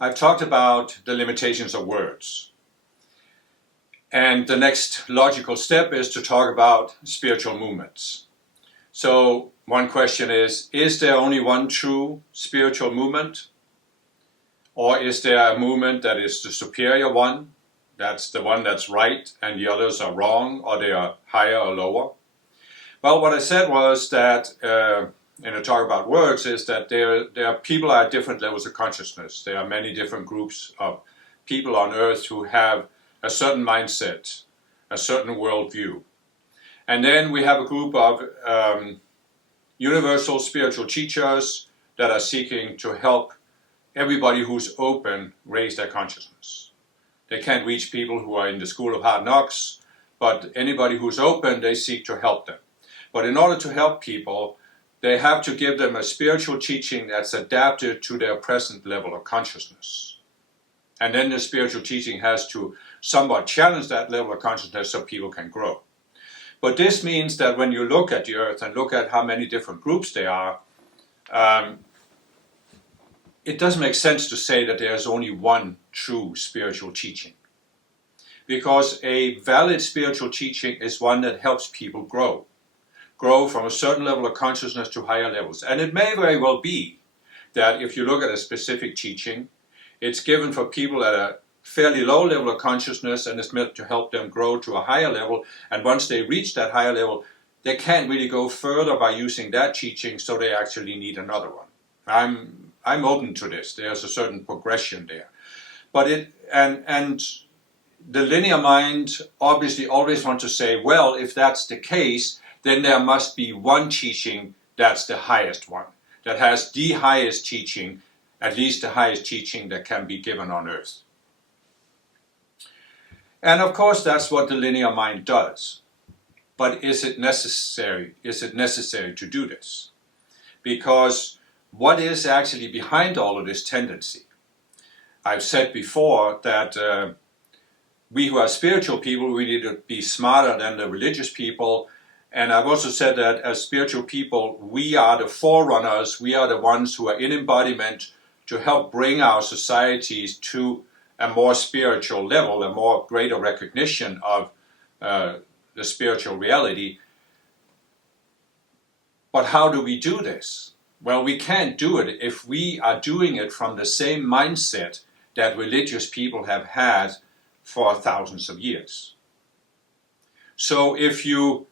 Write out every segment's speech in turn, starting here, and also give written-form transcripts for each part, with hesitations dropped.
I've talked about the limitations of words. And the next logical step is to talk about spiritual movements. So one question is there only one true spiritual movement? Or is there a movement that is the superior one? That's the one that's right and the others are wrong, or they are higher or lower? Well, what I said was that in a talk about words is that there are people at different levels of consciousness. There are many different groups of people on earth who have a certain mindset, a certain worldview. And then we have a group of universal spiritual teachers that are seeking to help everybody who's open raise their consciousness. They can't reach people who are in the school of hard knocks, but anybody who's open, they seek to help them. But in order to help people, they have to give them a spiritual teaching that's adapted to their present level of consciousness. And then the spiritual teaching has to somewhat challenge that level of consciousness so people can grow. But this means that when you look at the earth and look at how many different groups there are, it doesn't make sense to say that there's only one true spiritual teaching. Because a valid spiritual teaching is one that helps people grow from a certain level of consciousness to higher levels. And it may very well be that if you look at a specific teaching, it's given for people at a fairly low level of consciousness and is meant to help them grow to a higher level. And once they reach that higher level, they can't really go further by using that teaching, so they actually need another one. I'm open to this. There's a certain progression there. But and the linear mind obviously always wants to say, well, if that's the case, then there must be one teaching that's the highest one, that has the highest teaching, at least the highest teaching that can be given on earth. And of course, that's what the linear mind does. But is it necessary? Is it necessary to do this? Because what is actually behind all of this tendency? I've said before that we who are spiritual people, we need to be smarter than the religious people. And I've also said that as spiritual people, we are the forerunners, we are the ones who are in embodiment to help bring our societies to a more spiritual level, a more greater recognition of the spiritual reality. But how do we do this? Well, we can't do it if we are doing it from the same mindset that religious people have had for thousands of years. So if you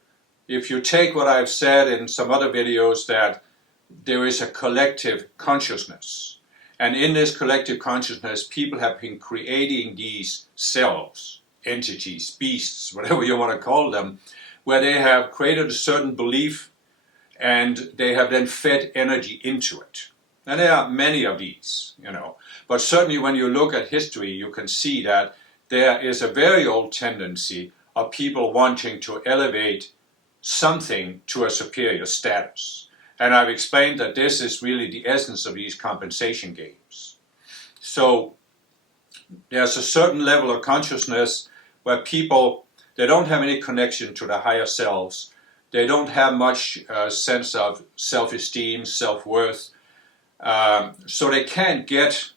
take what I've said in some other videos, that there is a collective consciousness, and in this collective consciousness, people have been creating these selves, entities, beasts, whatever you want to call them, where they have created a certain belief and they have then fed energy into it. And there are many of these, but certainly when you look at history, you can see that there is a very old tendency of people wanting to elevate something to a superior status. And I've explained that this is really the essence of these compensation games. So there's a certain level of consciousness where people, they don't have any connection to the higher selves. They don't have much sense of self-esteem, self-worth. So they can't get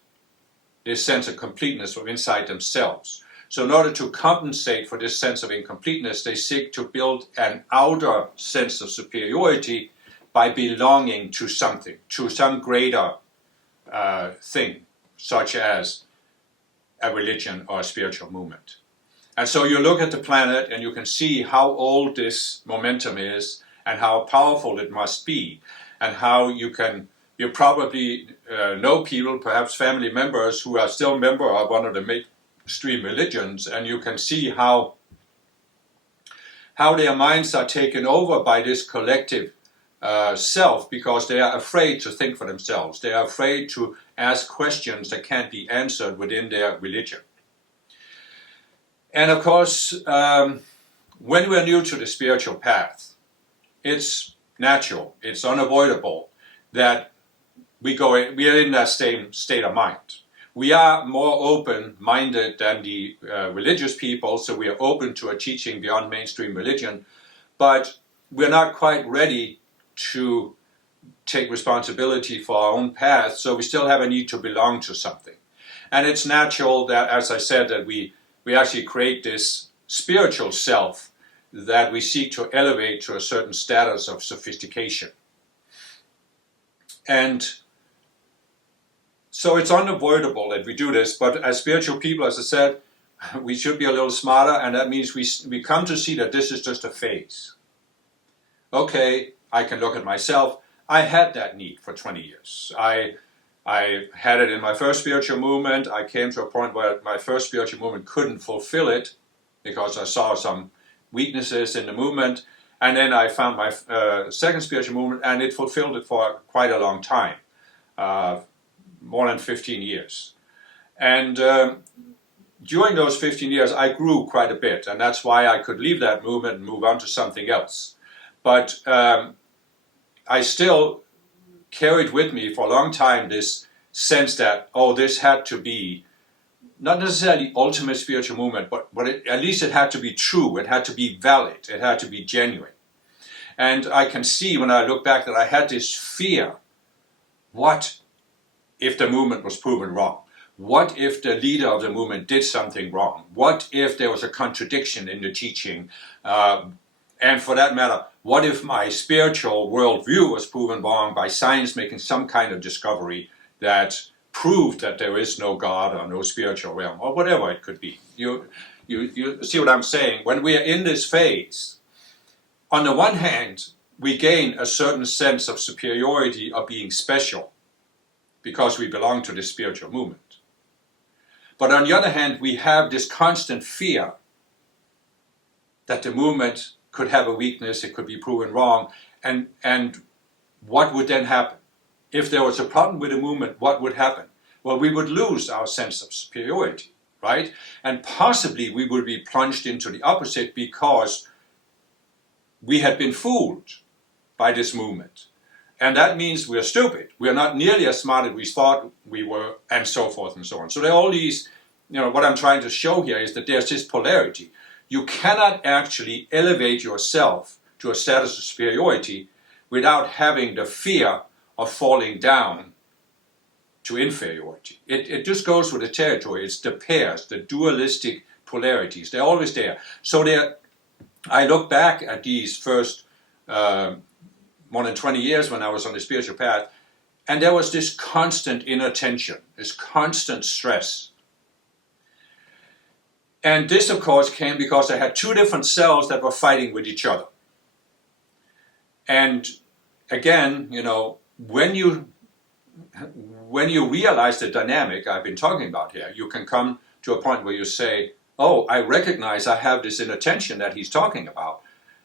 this sense of completeness from inside themselves. So in order to compensate for this sense of incompleteness, they seek to build an outer sense of superiority by belonging to something, to some greater thing, such as a religion or a spiritual movement. And so you look at the planet and you can see how old this momentum is and how powerful it must be, and how you probably know people, perhaps family members, who are still member of one of the mainstream religions, and you can see how their minds are taken over by this collective self, because they are afraid to think for themselves. They are afraid to ask questions that can't be answered within their religion. And of course, when we're new to the spiritual path, it's natural, it's unavoidable that we are in that same state of mind. We are more open-minded than the religious people, so we are open to a teaching beyond mainstream religion, but we're not quite ready to take responsibility for our own path, so we still have a need to belong to something. And it's natural that, as I said, that we actually create this spiritual self that we seek to elevate to a certain status of sophistication. And so it's unavoidable that we do this, but as spiritual people, as I said, we should be a little smarter, and that means we come to see that this is just a phase. Okay, I can look at myself. I had that need for 20 years. I had it in my first spiritual movement. I came to a point where my first spiritual movement couldn't fulfill it because I saw some weaknesses in the movement. And then I found my second spiritual movement, and it fulfilled it for quite a long time, more than 15 years. And during those 15 years, I grew quite a bit, and that's why I could leave that movement and move on to something else. But I still carried with me for a long time this sense that, oh, this had to be not necessarily ultimate spiritual movement, but at least it had to be true, it had to be valid, it had to be genuine. And I can see when I look back that I had this fear. What if the movement was proven wrong? What if the leader of the movement did something wrong? What if there was a contradiction in the teaching? And for that matter, what if my spiritual worldview was proven wrong by science making some kind of discovery that proved that there is no God or no spiritual realm, or whatever it could be? You see what I'm saying? When we are in this phase, on the one hand, we gain a certain sense of superiority, of being special, because we belong to this spiritual movement. But on the other hand, we have this constant fear that the movement could have a weakness, it could be proven wrong, and what would then happen? If there was a problem with the movement, what would happen? Well, we would lose our sense of superiority, right? And possibly we would be plunged into the opposite because we had been fooled by this movement. And that means we're stupid. We're not nearly as smart as we thought we were, and so forth and so on. So there are all these, what I'm trying to show here is that there's this polarity. You cannot actually elevate yourself to a status of superiority without having the fear of falling down to inferiority. It just goes with the territory. It's the pairs, the dualistic polarities. They're always there. So I look back at these first more than 20 years when I was on the spiritual path, and there was this constant inner tension, this constant stress. And this, of course, came because I had two different cells that were fighting with each other. And again, when you realize the dynamic I've been talking about here, you can come to a point where you say, oh, I recognize I have this inner tension that he's talking about.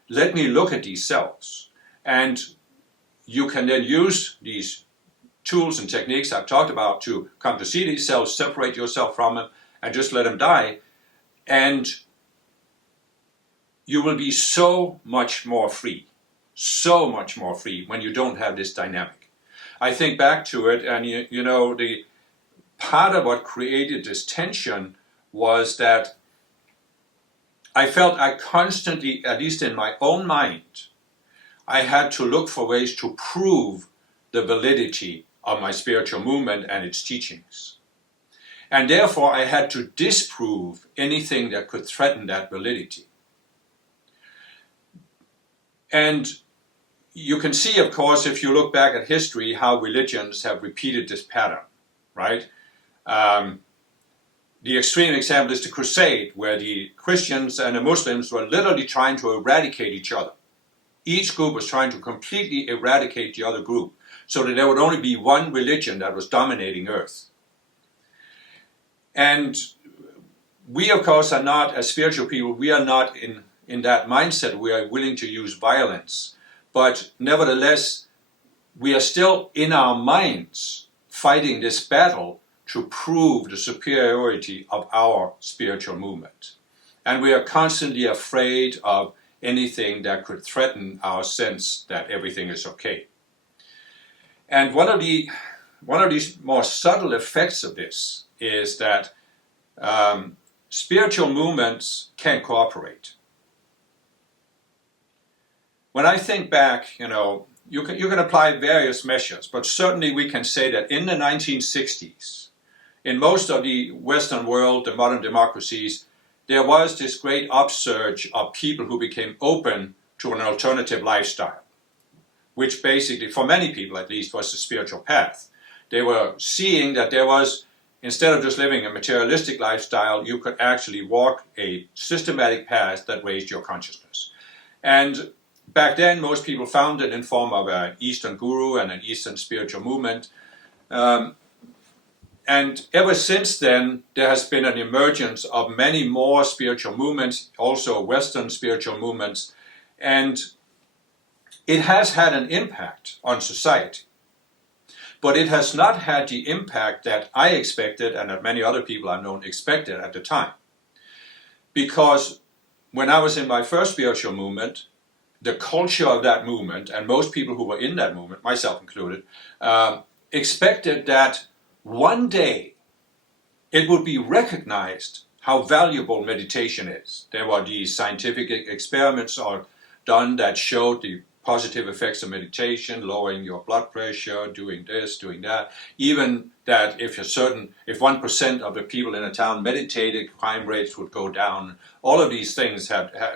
Let me look at these cells. And you can then use these tools and techniques I've talked about to come to see these cells, separate yourself from them, and just let them die. And you will be so much more free when you don't have this dynamic. I think back to it, and the part of what created this tension was that I felt I constantly, at least in my own mind, I had to look for ways to prove the validity of my spiritual movement and its teachings. And therefore, I had to disprove anything that could threaten that validity. And you can see, of course, if you look back at history, how religions have repeated this pattern, right? The extreme example is the Crusade, where the Christians and the Muslims were literally trying to eradicate each other. Each group was trying to completely eradicate the other group, so that there would only be one religion that was dominating earth. And we, of course, are not, as spiritual people, we are not in that mindset. We are willing to use violence. But nevertheless, we are still in our minds fighting this battle to prove the superiority of our spiritual movement. And we are constantly afraid of anything that could threaten our sense that everything is okay. And one of these more subtle effects of this is that spiritual movements can cooperate. When I think back, you can apply various measures, but certainly we can say that in the 1960s, in most of the Western world, the modern democracies, there was this great upsurge of people who became open to an alternative lifestyle, which basically, for many people at least, was the spiritual path. They were seeing that there was, instead of just living a materialistic lifestyle, you could actually walk a systematic path that raised your consciousness. And back then, most people found it in form of an Eastern guru and an Eastern spiritual movement. And ever since then, there has been an emergence of many more spiritual movements, also Western spiritual movements, and it has had an impact on society. But it has not had the impact that I expected and that many other people I've known expected at the time. Because when I was in my first spiritual movement, the culture of that movement, and most people who were in that movement, myself included, expected that one day it would be recognized how valuable meditation is. There were these scientific experiments done that showed the positive effects of meditation, lowering your blood pressure, doing this, doing that. Even that if 1% of the people in a town meditated, crime rates would go down. All of these things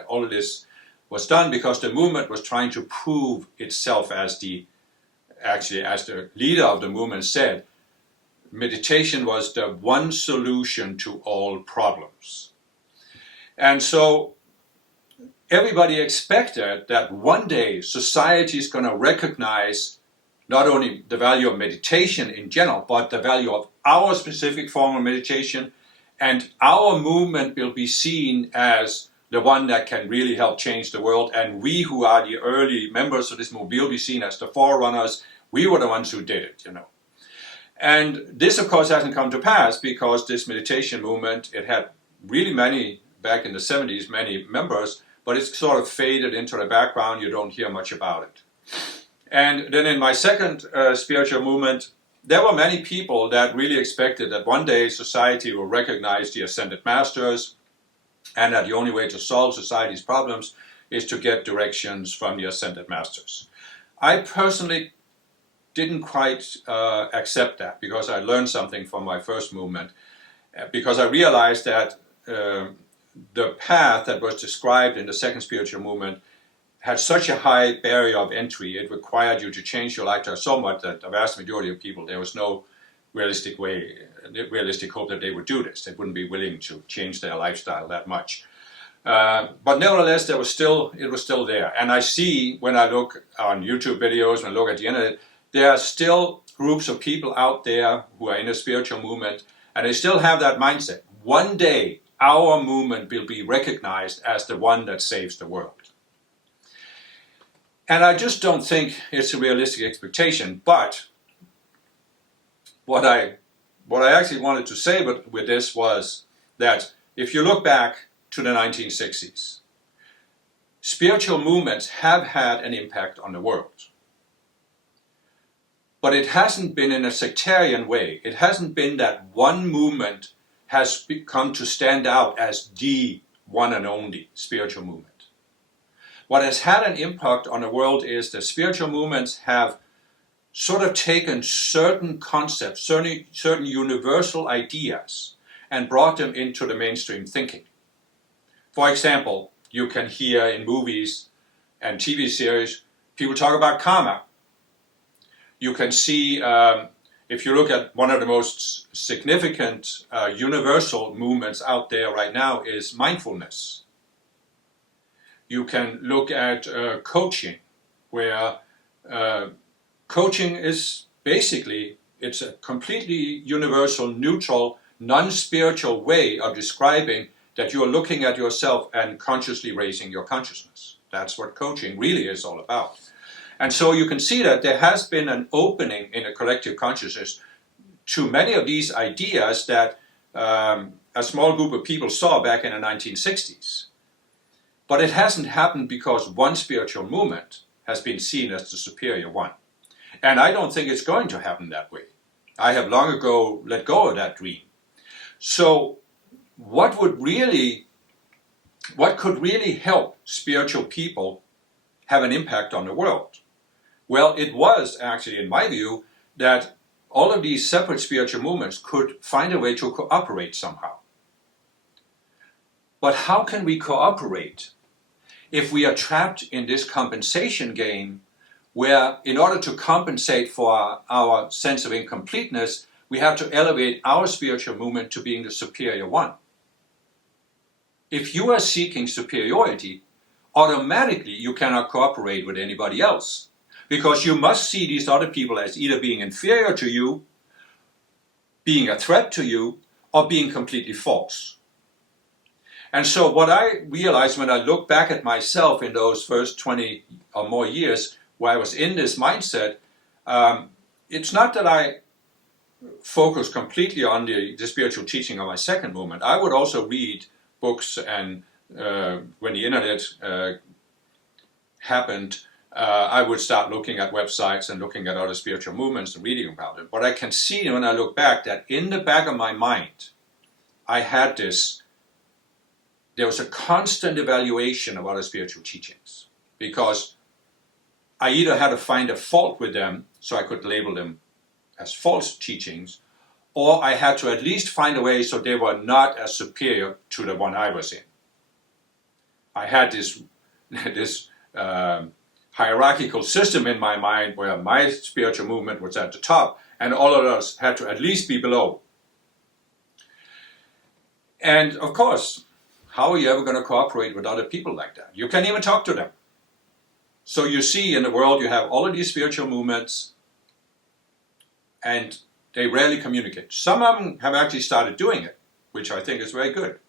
all of this was done because the movement was trying to prove itself as the leader of the movement said, meditation was the one solution to all problems. And so everybody expected that one day society is going to recognize not only the value of meditation in general, but the value of our specific form of meditation, and our movement will be seen as the one that can really help change the world, and we who are the early members of this movement will be seen as the forerunners. We were the ones who did it, And this, of course, hasn't come to pass because this meditation movement, it had really many, back in the 70s, many members, but it's sort of faded into the background. You don't hear much about it. And then in my second spiritual movement, there were many people that really expected that one day society will recognize the ascended masters and that the only way to solve society's problems is to get directions from the ascended masters. I personally didn't quite accept that because I learned something from my first movement, because I realized that the path that was described in the second spiritual movement had such a high barrier of entry. It required you to change your lifestyle so much that the vast majority of people, there was no realistic hope that they would do this. They wouldn't be willing to change their lifestyle that much. But nevertheless, it was still there. And I see when I look on YouTube videos, when I look at the internet, there are still groups of people out there who are in a spiritual movement, and they still have that mindset. One day, our movement will be recognized as the one that saves the world. And I just don't think it's a realistic expectation. But what I actually wanted to say with this was that if you look back to the 1960s, spiritual movements have had an impact on the world. But it hasn't been in a sectarian way. It hasn't been that one movement has come to stand out as the one and only spiritual movement. What has had an impact on the world is that spiritual movements have sort of taken certain concepts, certain universal ideas, and brought them into the mainstream thinking. For example, you can hear in movies and TV series, people talk about karma. You can see, if you look at one of the most significant universal movements out there right now is mindfulness. You can look at coaching, where coaching is basically, it's a completely universal, neutral, non-spiritual way of describing that you're looking at yourself and consciously raising your consciousness. That's what coaching really is all about. And so you can see that there has been an opening in a collective consciousness to many of these ideas that a small group of people saw back in the 1960s. But it hasn't happened because one spiritual movement has been seen as the superior one. And I don't think it's going to happen that way. I have long ago let go of that dream. So what could really help spiritual people have an impact on the world? Well, it was actually, in my view, that all of these separate spiritual movements could find a way to cooperate somehow. But how can we cooperate if we are trapped in this compensation game where, in order to compensate for our sense of incompleteness, we have to elevate our spiritual movement to being the superior one? If you are seeking superiority, automatically you cannot cooperate with anybody else, because you must see these other people as either being inferior to you, being a threat to you, or being completely false. And so what I realized when I look back at myself in those first 20 or more years where I was in this mindset, it's not that I focused completely on the spiritual teaching of my second movement. I would also read books, and when the internet happened, I would start looking at websites and looking at other spiritual movements and reading about it. But I can see when I look back that in the back of my mind, I had there was a constant evaluation of other spiritual teachings, because I either had to find a fault with them so I could label them as false teachings, or I had to at least find a way so they were not as superior to the one I was in. I had this hierarchical system in my mind where my spiritual movement was at the top and all of us had to at least be below. And of course, how are you ever going to cooperate with other people like that? You can't even talk to them. So you see in the world you have all of these spiritual movements and they rarely communicate. Some of them have actually started doing it, which I think is very good.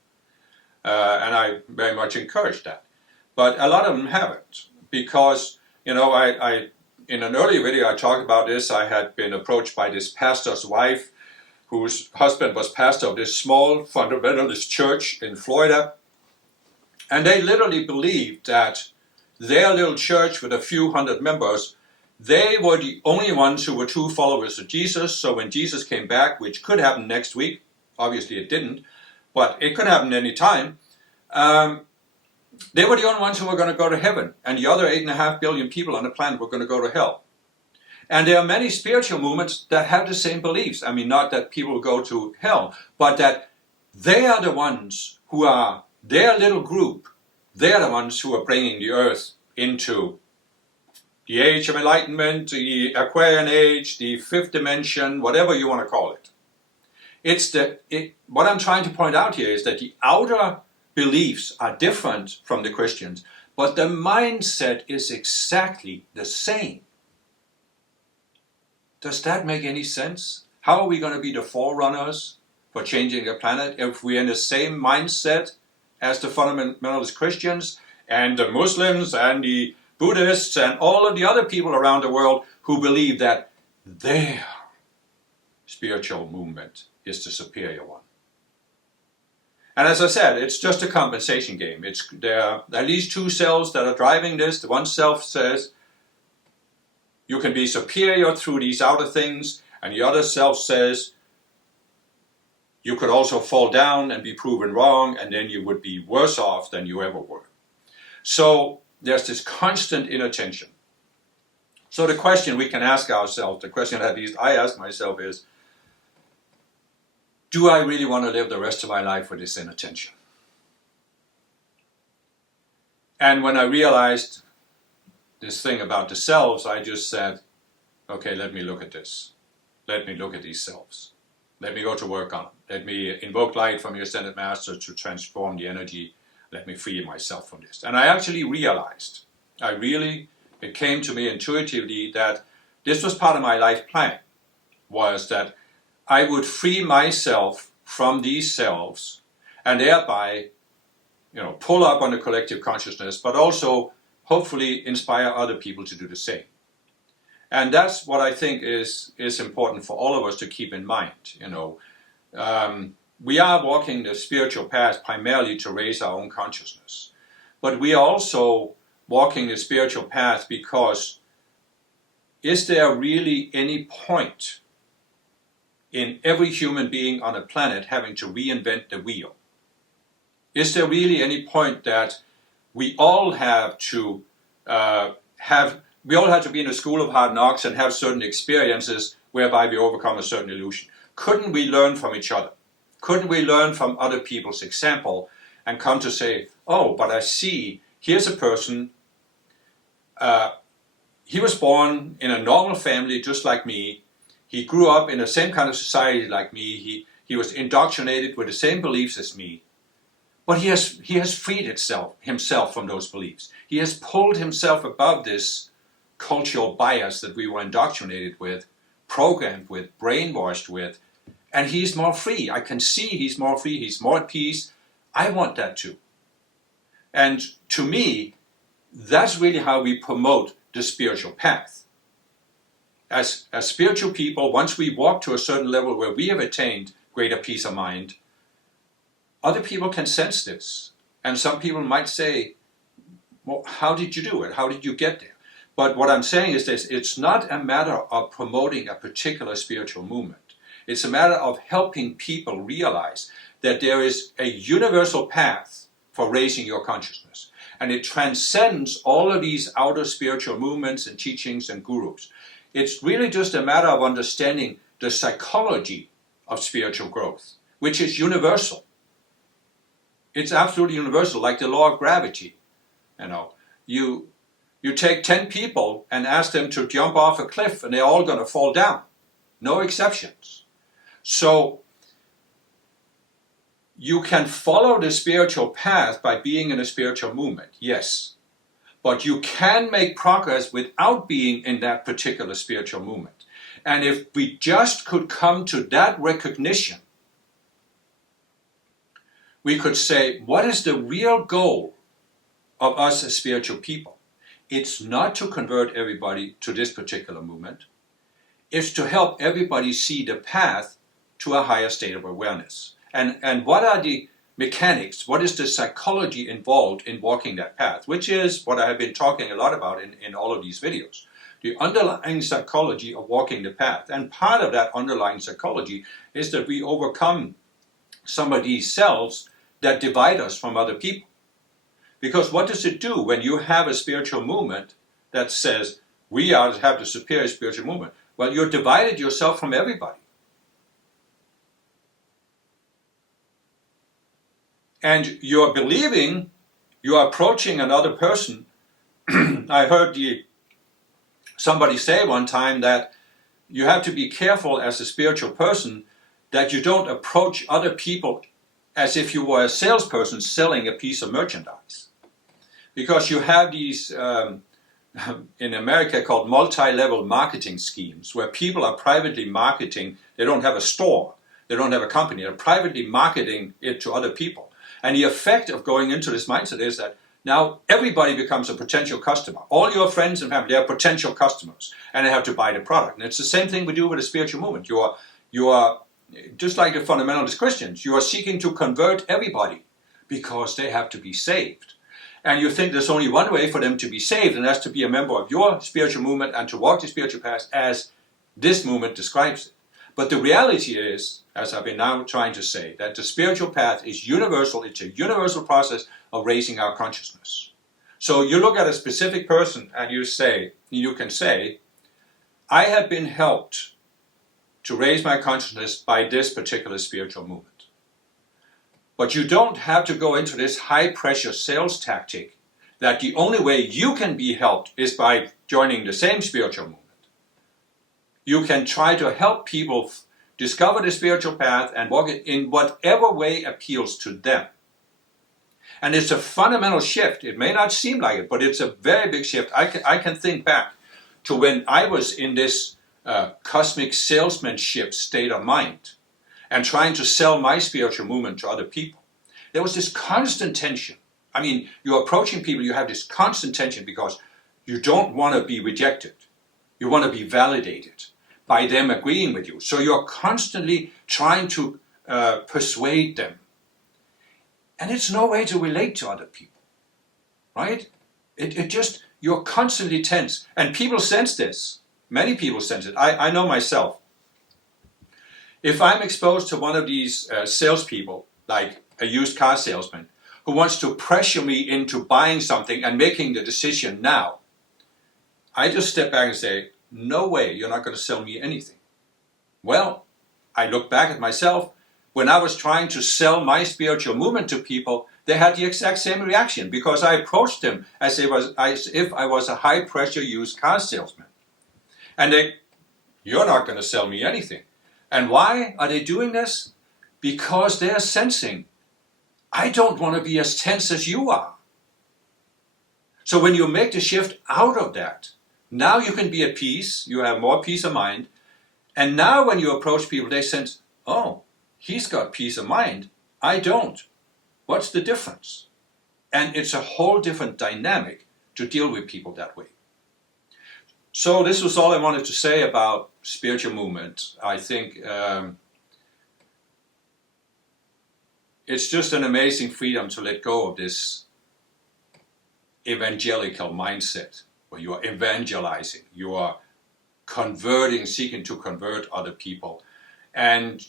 And I very much encourage that. But a lot of them haven't, because, I in an earlier video I talked about this. I had been approached by this pastor's wife, whose husband was pastor of this small fundamentalist church in Florida. And they literally believed that their little church with a few hundred members, they were the only ones who were true followers of Jesus. So when Jesus came back, which could happen next week, obviously it didn't, but it could happen any time, they were the only ones who were going to go to heaven, and the other 8.5 billion people on the planet were going to go to hell. And there are many spiritual movements that have the same beliefs. I mean, not that people go to hell, but that they are the ones who are, their little group, they are the ones who are bringing the earth into the age of enlightenment, the Aquarian age, the fifth dimension, whatever you want to call it. What I'm trying to point out here is that the outer beliefs are different from the Christians, but the mindset is exactly the same. Does that make any sense? How are we going to be the forerunners for changing the planet if we're in the same mindset as the fundamentalist Christians and the Muslims and the Buddhists and all of the other people around the world who believe that their spiritual movement is the superior one? And as I said, it's just a compensation game. There are at least two selves that are driving this. The one self says, you can be superior through these outer things, and the other self says, you could also fall down and be proven wrong, and then you would be worse off than you ever were. So there's this constant inner tension. So the question we can ask ourselves, the question at least I ask myself is, do I really want to live the rest of my life with this inner tension? And when I realized this thing about the selves, I just said, okay, let me look at this. Let me look at these selves. Let me go to work on them. Let me invoke light from your ascended master to transform the energy. Let me free myself from this. And I actually realized, it came to me intuitively that this was part of my life plan, was that I would free myself from these selves and thereby, pull up on the collective consciousness, but also hopefully inspire other people to do the same. And that's what I think is important for all of us to keep in mind. We are walking the spiritual path primarily to raise our own consciousness. But we are also walking the spiritual path because is there really any point in every human being on the planet having to reinvent the wheel? Is there really any point that we all have to be in the school of hard knocks and have certain experiences whereby we overcome a certain illusion. Couldn't we learn from each other? Couldn't we learn from other people's example and come to say, oh, but I see, here's a person, he was born in a normal family just like me. He grew up in the same kind of society like me. He was indoctrinated with the same beliefs as me. But he has freed himself from those beliefs. He has pulled himself above this cultural bias that we were indoctrinated with, programmed with, brainwashed with, and he's more free. I can see he's more free, he's more at peace. I want that too. And to me, that's really how we promote the spiritual path. As spiritual people, once we walk to a certain level where we have attained greater peace of mind, other people can sense this. And some people might say, well, how did you do it? How did you get there? But what I'm saying is this, it's not a matter of promoting a particular spiritual movement. It's a matter of helping people realize that there is a universal path for raising your consciousness. And it transcends all of these outer spiritual movements and teachings and gurus. It's really just a matter of understanding the psychology of spiritual growth, which is universal. It's absolutely universal, like the law of gravity. You take 10 people and ask them to jump off a cliff and they're all going to fall down. No exceptions. So you can follow the spiritual path by being in a spiritual movement, yes. But you can make progress without being in that particular spiritual movement. And if we just could come to that recognition, we could say, what is the real goal of us as spiritual people? It's not to convert everybody to this particular movement. It's to help everybody see the path to a higher state of awareness. And what are the mechanics? What is the psychology involved in walking that path? Which is what I have been talking a lot about in all of these videos. The underlying psychology of walking the path. And part of that underlying psychology is that we overcome some of these selves that divide us from other people. Because what does it do when you have a spiritual movement that says, we are to have the superior spiritual movement? Well, you're divided yourself from everybody. And you're believing, you're approaching another person. I heard somebody say one time that you have to be careful as a spiritual person that you don't approach other people as if you were a salesperson selling a piece of merchandise. Because you have these, in America, called multi-level marketing schemes, where people are privately marketing. They don't have a store, they don't have a company, they're privately marketing it to other people. And the effect of going into this mindset is that now everybody becomes a potential customer. All your friends and family, they are potential customers, and they have to buy the product. And it's the same thing we do with a spiritual movement. You are just like the fundamentalist Christians, you are seeking to convert everybody because they have to be saved. And you think there's only one way for them to be saved, and that's to be a member of your spiritual movement and to walk the spiritual path as this movement describes it. But the reality is, as I've been now trying to say, that the spiritual path is universal. It's a universal process of raising our consciousness. So you look at a specific person and you can say, I have been helped to raise my consciousness by this particular spiritual movement. But you don't have to go into this high-pressure sales tactic that the only way you can be helped is by joining the same spiritual movement. You can try to help people discover the spiritual path and walk it in whatever way appeals to them. And it's a fundamental shift. It may not seem like it, but it's a very big shift. I can think back to when I was in this cosmic salesmanship state of mind and trying to sell my spiritual movement to other people. There was this constant tension. I mean, you're approaching people, you have this constant tension because you don't want to be rejected. You want to be validated by them agreeing with you. So you're constantly trying to persuade them. And it's no way to relate to other people, right? It just, you're constantly tense. And people sense this. Many people sense it. I know myself. If I'm exposed to one of these salespeople, like a used car salesman, who wants to pressure me into buying something and making the decision now, I just step back and say, no way, you're not going to sell me anything. Well, I look back at myself. When I was trying to sell my spiritual movement to people, they had the exact same reaction because I approached them as if I was a high-pressure used car salesman. And you're not going to sell me anything. And why are they doing this? Because they're sensing, I don't want to be as tense as you are. So when you make the shift out of that, now you can be at peace, you have more peace of mind, and now when you approach people, they sense, oh, he's got peace of mind, I don't. What's the difference? And it's a whole different dynamic to deal with people that way. So this was all I wanted to say about spiritual movement. I think it's just an amazing freedom to let go of this evangelical mindset where you are evangelizing, you are converting, seeking to convert other people. And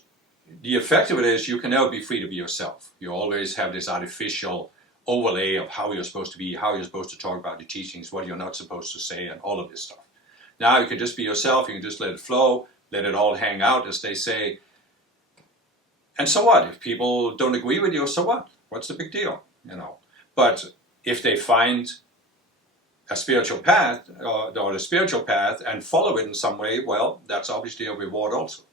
the effect of it is you can never be free to be yourself. You always have this artificial overlay of how you're supposed to be, how you're supposed to talk about the teachings, what you're not supposed to say, and all of this stuff. Now you can just be yourself, you can just let it flow, let it all hang out, as they say. And so what? If people don't agree with you, so what? What's the big deal? But if they find a spiritual path or the spiritual path and follow it in some way, well, that's obviously a reward also.